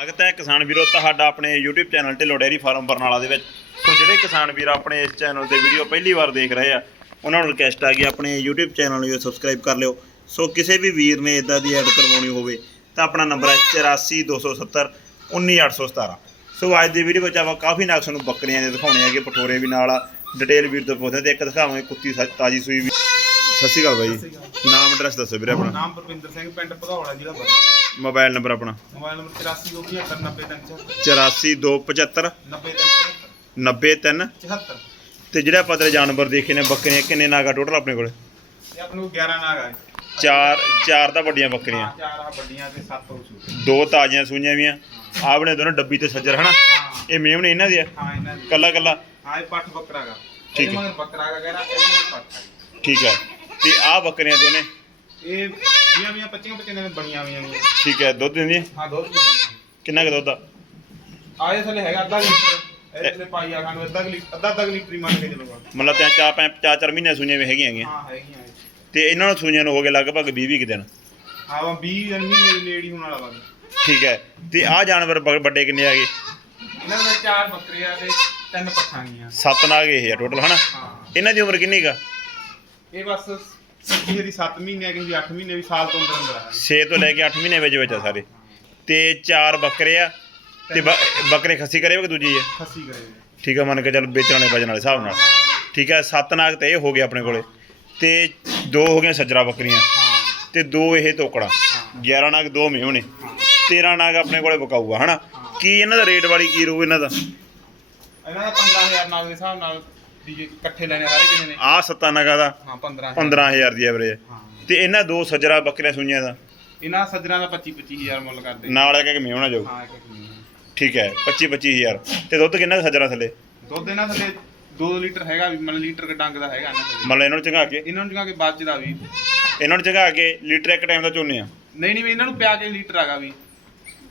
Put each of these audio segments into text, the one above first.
ਸਵਾਗਤ ਹੈ ਕਿਸਾਨ ਵੀਰੋ ਤੁਹਾਡਾ ਆਪਣੇ YouTube channel Dhillon dairy farm Barnala ਦੇ ਵਿੱਚ। ਸੋ ਜਿਹੜੇ ਕਿਸਾਨ ਵੀਰ ਆਪਣੇ ਇਸ ਚੈਨਲ ਤੇ ਵੀਡੀਓ ਪਹਿਲੀ ਵਾਰ ਦੇਖ ਰਹੇ ਆ ਉਹਨਾਂ ਨੂੰ ਰਿਕਵੈਸਟ ਆ ਕਿ ਆਪਣੇ YouTube ਚੈਨਲ ਨੂੰ ਸਬਸਕ੍ਰਾਈਬ ਕਰ ਲਿਓ। ਸੋ ਕਿਸੇ ਵੀ ਵੀਰ ਨੇ ਇਦਾਂ ਦੀ ਐਡ ਕਰਵਾਉਣੀ ਹੋਵੇ ਤਾਂ ਆਪਣਾ ਨੰਬਰ ਹੈ 84270 19817 ਸੋ ਅੱਜ ਦੀ ਵੀਡੀਓ ਵਿੱਚ ਆਪਾਂ ਕਾਫੀ ਨਾਗ ਤੁਹਾਨੂੰ ਬੱਕਰੀਆਂ ਦੇ ਦਿਖਾਉਣੇ ਹੈਗੇ ਪਠੋਰੇ ਵੀ ਨਾਲ ਆ। ਡਿਟੇਲ ਵੀਰ ਤੋਂ ਪੁੱਛਦੇ ਤੇ ਇੱਕ ਦਿਖਾਵਾਂਗੇ ਕੁੱਤੀ ਤਾਜੀ ਸੂਈ ਵੀ। ਸਤਿ ਸ਼੍ਰੀ ਅਕਾਲ ਬਾਈ। ਨਾਮ ਐਡਰੈਸ ਦੱਸੋ ਵੀਰੇ ਆਪਣਾ। ਨਾਮ ਪਰਵਿੰਦਰ ਸਿੰਘ ਪਿੰਡ ਭਗੌੜਾ ਜ਼ਿਲ੍ਹਾ ਬਰਨਾਲਾ। ਮੋਬਾਈਲ ਨੰਬਰ ਆਪਣਾ? ਮੋਬਾਈਲ ਨੰਬਰ 8427900374 84275 90374 903 ਤੇ ਜਿਹੜਾ ਆਪਾਂ ਤੇਰੇ ਜਾਨਵਰ ਦੇਖੇ ਨੇ ਬੱਕਰੀਆਂ ਕਿੰਨੇ ਨਾਗਾ ਟੋਟਲ ਆਪਣੇ ਕੋਲੇ? ਇਹ ਆਪਣੇ ਕੋਲ 11 ਨਾਗ ਆ। ਚਾਰ ਚਾਰ ਤਾਂ ਵੱਡੀਆਂ ਬੱਕਰੀਆਂ। ਹਾਂ, ਚਾਰ ਆ ਵੱਡੀਆਂ ਤੇ ਸੱਤ ਹੋ ਚੁੱਕੇ ਦੋ ਤਾਜ਼ੀਆਂ ਸੂਈਆਂ ਵੀਆਂ। ਆਪਣੇ ਦੋਨੋਂ ਡੱਬੀ ਤੇ ਸੱਜਰ ਹਨਾ? ਇਹ ਮੇਮ ਨੇ ਇਹਨਾਂ ਦੀ ਆ ਹਾਂ ਇਹਨਾਂ ਦੀ ਕੱਲਾ ਕੱਲਾ? ਹਾਂ ਇਹ ਪੱਠ ਠੀਕ ਹੈ। ਕਹਿੰਦਾ ਪੱਠ ਆ। ਠੀਕ ਤੇ ਆਹ ਬੱਕਰੀਆਂ ਦੋਨੇ? ਇਹ 20 20 25 25 ਦਿਨ ਬਣੀਆਂ ਹੋਈਆਂ ਨੇ ਠੀਕ ਹੈ ਦੁੱਧ ਦਿੰਦੀਆਂ ਹਾਂ ਦੁੱਧ ਦਿੰਦੀਆਂ ਕਿੰਨਾ ਕੁ ਦੁੱਧ ਆ? ਆਏ ਥੱਲੇ ਹੈਗਾ ਅੱਧਾ ਲੀਟਰ। ਇਹਦੇ ਥੱਲੇ ਪਾਈ ਆ ਖਾਣ ਅੱਧਾ ਕੁ ਲੀਟਰ ਅੱਧਾ ਅੱਧਾ ਕੁ ਲੀਟਰ ਹੀ ਮੰਨ ਕੇ ਚੱਲੂਗਾ ਮਤਲਬ ਤਿੰਨ ਚਾਰ ਪੰਜ ਚਾਰ ਚਾਰ ਮਹੀਨੇ ਸੂਈਆਂ ਵੀ ਹੈਗੀਆਂ ਹੈਗੀਆਂ। ਹਾਂ ਹੈਗੀਆਂ ਇਹ। ਤੇ ਇਹਨਾਂ ਨੂੰ ਸੂਈਆਂ ਨੂੰ ਹੋ ਗਏ ਲਗਭਗ 20 20 ਦਿਨ। ਹਾਂ ਵਾ 20 ਦਿਨ ਮਹੀਨੇ ਦੇ ਨੇੜੇ ਹੀ ਹੋਣ ਵਾਲਾ ਵਾ ਠੀਕ ਹੈ। ਤੇ ਆਹ ਜਾਨਵਰ ਬ- ਵੱਡੇ ਕਿੰਨੇ ਆ ਗਏ ਇਹਨਾਂ ਦੇ ਚਾਰ ਬੱਕਰੀਆਂ ਤੇ ਤਿੰਨ ਪੱਠਾਂ ਗਈਆਂ ਸੱਤ ਨਾਗ ਇਹ ਆ ਟੋਟਲ ਹਨਾ? ਹਾਂ। ਇਹਨਾਂ ਦੀ ਉਮਰ ਕਿੰਨੀ ਕਾ ਇਹ ਬਸ ਕਿਸੇ ਦੀ 7 ਮਹੀਨੇ ਆ ਕਿਸੇ ਦੀ 8 ਮਹੀਨੇ ਵੀ ਸਾਲ ਤੋਂ ਅੰਦਰ ਅੰਦਰ ਆ। 6 ਤੋਂ ਲੈ ਕੇ 8 ਮਹੀਨੇ ਵਿੱਚ ਵਿੱਚ ਆ ਸਾਰੇ। ਤੇ ਚਾਰ ਬੱਕਰੇ ਆ ਤੇ ਬ- ਬੱਕਰੇ ਖੱਸੀ ਕਰੇ ਕਿ ਦੂਜੀ ਹੈ ਖੱਸੀ ਕਰੇ। ਠੀਕ ਆ ਮੰਨ ਕੇ ਚੱਲ ਵੇਚਣ ਵਾਲੇ ਵਜਨ ਵਾਲੇ ਹਿਸਾਬ ਨਾਲ। ਠੀਕ ਹੈ ਸੱਤ ਨਾਗ ਤੇ ਇਹ ਹੋ ਗਏ ਆਪਣੇ ਕੋਲੇ। ਤੇ ਦੋ ਹੋ ਗਈਆਂ ਸੱਜਰਾ ਬੱਕਰੀਆਂ। ਹਾਂ ਤੇ ਦੋ ਇਹ ਤੋਕੜਾ। 11 ਨਾਗ ਦੋ ਮੇਹ ਨੇ 13 ਨਾਗ ਆਪਣੇ ਕੋਲੇ ਬਕਾਊਗਾ ਹਨਾ? ਕੀ ਇਹਨਾਂ ਦਾ ਰੇਟ ਵਾਲੀ ਕੀ ਰੂ ਇਹਨਾਂ ਦਾ? ਇਹਨਾਂ ਦਾ 15000 ਨਾਲ ਦੇ ਹਿਸਾਬ ਨਾਲ ਵੀ ਜੇ ਇਕੱਠੇ ਲੈਣੇ ਸਾਰੇ ਕਿਸੇ ਨੇ? ਆਹ ਸੱਤਾਂ ਨਾਗਾ ਦਾ। ਹਾਂ 15 15000 ਦੀ ਐਵਰੇਜ ਹਾਂ। ਤੇ ਇਹਨਾਂ ਦੋ ਸੱਜਰਾ ਬੱਕਰੀਆਂ ਸੂਈਆਂ ਦਾ? ਇਹਨਾਂ ਸੱਜਰਾਂ ਦਾ 25 25000 ਮੁੱਲ ਕਰਦੇ। ਨਾਲ ਇੱਕ ਇੱਕ ਮੇਹ ਹੋਣਾ ਜਾਊ ਹਾਂ ਇੱਕ ਇੱਕ ਮਹੀਨਾ। ਠੀਕ ਹੈ 25 25000 ਤੇ ਦੁੱਧ ਕਿੰਨਾ ਕੁ ਸੱਜਰਾ ਥੱਲੇ? ਦੁੱਧ ਇਹਨਾਂ ਥੱਲੇ 2 ਲੀਟਰ ਹੈਗਾ ਵੀ ਮਤਲਬ ਲੀਟਰ ਕ ਡੰਗ ਦਾ ਹੈਗਾ ਇਹਨਾਂ ਥੱਲੇ। ਮਤਲਬ ਇਹਨਾਂ ਨੂੰ ਚੰਗਾ ਕੇ? ਇਹਨਾਂ ਨੂੰ ਜਗਾ ਕੇ ਬਾਅਦ ਚ ਦਾ ਵੀ। ਇਹਨਾਂ ਨੂੰ ਚੰਗਾ ਕੇ ਲੀਟਰ ਇੱਕ ਟਾਈਮ ਦਾ ਚੋਨੇ ਆ। ਨਹੀਂ ਨਹੀਂ ਵੀ ਇਹਨਾਂ ਨੂੰ ਪਿਆ ਕੇ ਲੀਟਰ ਹੈਗਾ ਵੀ।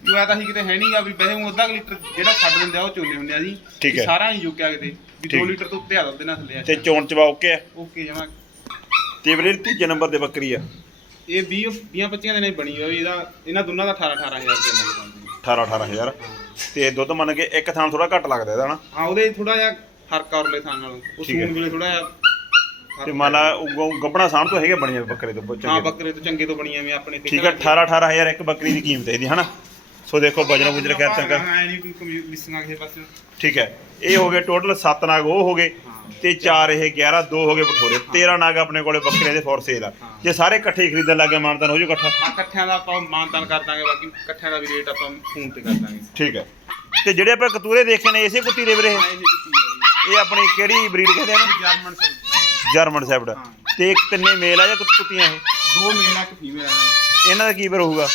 ਜੋ ਆ ਤਾਂ ਹੀ ਕਿਤੇ ਹੈ ਨਹੀਂਗਾ ਵੀ ਵੈਸੇ ਉਹ ਅੱਧਾ ਕੁ ਲੀਟਰ ਜਿਹੜਾ ਛੱਡ ਦਿੰਦੇ ਆ ਉਹ ਚੋਲੇ ਹੁੰਦੇ ਆ ਜੀ। ਠੀਕ ਹੈ। ਸਾਰਾ ਨਹੀਂ ਜੁਕਿਆ ਕਿਤੇ ਵੀ 2 ਠੀਕ। ਲੀਟਰ ਤੋਂ ਉੱਤੇ ਆ ਦੁੱਧ ਇਹਨਾਂ ਥੱਲੇ ਆ। ਤੇ ਚੋਣ ਚਵਾ ਓਕੇ ਆ? ਓਕੇ ਜਮਾ। ਤੇ ਵੀਰੇ ਤੀਜੇ ਨੰਬਰ ਤੇ ਬੱਕਰੀ ਆ। ਇਹ 20 20 25 ਦਿਨਾਂ ਦੀ ਬਣੀ ਹੋਈ ਇਹਦਾ ਇਹਨਾਂ ਦੋਨਾਂ ਦਾ 18 18000 ਰੁਪਏ ਮੁੱਲ ਬਣਦੀ 18 18000 ਤੇ ਦੁੱਧ ਮੰਨ ਕੇ ਇੱਕ ਥਾਂ ਥੋੜਾ ਘੱਟ ਲੱਗਦਾ ਇਹਦਾ ਹਨਾ? ਹਾਂ ਉਹਦੇ ਥੋੜਾ ਜਿਹਾ ਫ਼ਰਕ ਆ ਉਰਲੇ ਥਾਂ ਨਾਲੋਂ। ਉਹ ਠੀਕ ਹੈ। ਸੂਣ ਵੇਲੇ ਥੋੜਾ ਜਿਹਾ ਤੇ ਮੰਨ ਲਾ ਉਹ ਗੱਬਣਾ ਸਾਂਭ ਤੋਂ ਹੈਗੇ ਬਣੀਆਂ ਬੱਕਰੇ ਤੋਂ ਬਹੁਤ ਹਾਂ ਚੰਗੇ ਬੱਕਰੇ ਤੋਂ ਚੰਗੇ ਤੋਂ ਬਣੀਆਂ ਵੀ ਆਪਣੇ ਠੀਕ ਹੈ 18 18000 ਇੱਕ ਬੱਕਰੀ ਦੀ ਕੀਮਤ ਹੈ ਇਹਦੀ ਹਨਾ? ਸੋ ਦੇਖੋ ਵਜਨ ਬੁਜਰ ਖੈਰ ਚੰਗਾ। ਹਾਂ ਨਹੀਂ ਕੋਈ ਕਮੀ ਮਿਸਿੰਗ ਕਿਸੇ ਪਾਸੇ। ਠੀਕ ਹੈ ਇਹ ਹੋ ਗਏ ਟੋਟਲ 7 ਨਾਗ ਉਹ ਹੋ ਗਏ ਤੇ 4 ਇਹ 11 2 ਹੋ ਗਏ ਬਠੋਰੇ 13 ਨਾਗ ਆਪਣੇ ਕੋਲੇ ਬੱਕਰੇ ਦੇ ਫੋਰ ਸੇਲ ਆ। ਜੇ ਸਾਰੇ ਇਕੱਠੇ ਹੀ ਖਰੀਦਣ ਲੱਗੇ ਮਾਨਤਾਨ ਹੋ ਜੂ ਇਕੱਠਾ? ਆ ਇਕੱਠਿਆਂ ਦਾ ਆਪਾਂ ਮਾਨਤਾਨ ਕਰ ਦਾਂਗੇ ਬਾਕੀ ਇਕੱਠਿਆਂ ਦਾ ਵੀ ਰੇਟ ਆਪਾਂ ਫੋਨ ਤੇ ਕਰ ਦਾਂਗੇ। ਠੀਕ ਹੈ। ਤੇ ਜਿਹੜੇ ਆਪਾਂ ਕਤੂਰੇ ਦੇਖੇ ਨੇ ਇਸੇ ਕੁੱਤੀ ਦੇ ਵੀਰੇ? ਇਹ ਆਪਣੀ ਕਿਹੜੀ ਬਰੀਡ ਕਹਿੰਦੇ ਆ ਜੀ ਜਰਮਨ ਸੇ ਜਰਮਨ ਸੈਫਡ ਹਾਂ। ਤੇ ਇੱਕ ਤਿੰਨੇ ਮੇਲ ਆ ਜਾਂ ਕੁੱਤ- ਕੁੱਤੀਆਂ ਇਹ? ਦੋ ਮੇਲ ਆ ਇੱਕ ਫੀਮੇਲ ਆ। ਇਹਨਾਂ ਦਾ ਕੀ ਬਰ ਹੋਊਗਾ?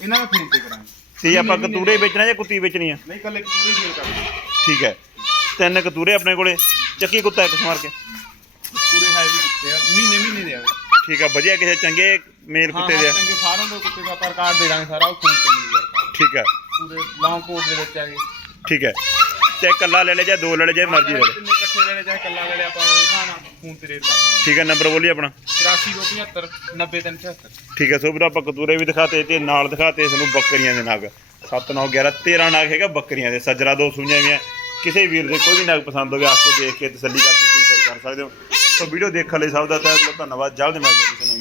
ਇਹਨਾਂ ਦਾ ਫੋਨ ਤੇ ਕਰਾਂਗੇ। ਤੇ ਆਪਾਂ ਕਤੂਰੇ ਵੇਚਣਾ ਜਾਂ ਕੁੱਤੀ ਵੇਚਣੀ ਆ? ਨਹੀਂ ਕੱਲੇ ਪੂਰੀ ਸੇਲ ਕਰਦੇ ਠੀਕ ਹੈ। ਤਿੰਨ ਕਤੂਰੇ ਆਪਣੇ ਕੋਲੇ ਚੱਕੀ ਕੁੱਤਾ ਇੱਕ ਸਮਾਰ ਕੇ। ਪੂਰੇ ਹੈਵੀ ਕੁੱਤੇ ਆ ਮਹੀਨੇ ਮਹੀਨੇ ਦੇ ਆ ਠੀਕ ਆ ਵਧੀਆ ਕਿਸੇ ਚੰਗੇ ਮੇਲ ਹਾਂ ਕੁੱਤੇ ਦੇ ਆ। ਚੰਗੇ ਫਾਰਮ ਦੇ ਕੁੱਤੇ ਦਾ ਆਪਾਂ ਰਿਕਾਰਡ ਦੇ ਦਾਂਗੇ ਸਾਰਾ ਉਹ ਫੋਨ ਤੇ ਮਿਲ ਠੀਕ ਹੈ ਪੂਰੇ ਲੌਂਗ ਕੋਟ ਦੇ ਵਿੱਚ ਆ ਗਏ ਠੀਕ ਹੈ। ਤੇ ਇਕੱਲਾ ਲੈ ਲੈ ਜਾਂ ਦੋ ਲੈ ਲੈ ਜਾਂ ਮਰਜ਼ੀ ਲੈ ਲੈ। ਇਕੱਠੇ ਲੈਣੇ ਚਾਹੇ ਕੱਲਾ ਲੈ ਲਿਆ ਆਪਾਂ ਉਹ ਹਿਸਾਬ ਨਾਲ ਫੋਨ ਤੇ ਰੇਟ ਕਰ ਦਾਂਗੇ ਠੀਕ ਹੈ ਨੰਬਰ ਬੋਲੀ ਆਪਣਾ। 8475 90376 ਠੀਕ ਹੈ ਸੋ ਵੀਰ ਆਪਾਂ ਕਤੂਰੇ ਵੀ ਦਿਖਾਤੇ ਤੇ ਨਾਲ ਦਿਖਾਤੇ ਇਸ ਨੂੰ ਬੱਕਰੀਆਂ ਦੇ ਨਗ। 7 9 11 13 ਨਗ ਹੈਗਾ ਬੱਕਰੀਆਂ ਦੇ। ਸੱਜਰਾ ਦੋ ਸੂਈਆਂ ਵੀ ਆ। ਕਿਸੇ ਵੀਰ ਦੇ ਕੋਈ ਵੀ ਨਗ ਪਸੰਦ ਹੋਵੇ ਆ ਕੇ ਦੇਖ ਕੇ ਤਸੱਲੀ ਕਰਕੇ ਖਰੀਦ ਕਰ ਸਕਦੇ ਹੋ। ਸੋ ਵੀਡੀਓ ਦੇਖਣ ਲਈ ਸਭ ਦਾ ਤਹਿ ਦਿਲੋਂ ਧੰਨਵਾਦ। ਜਲਦ ਮਿਲਦੇ ਹਾਂ ਕਿਸੇ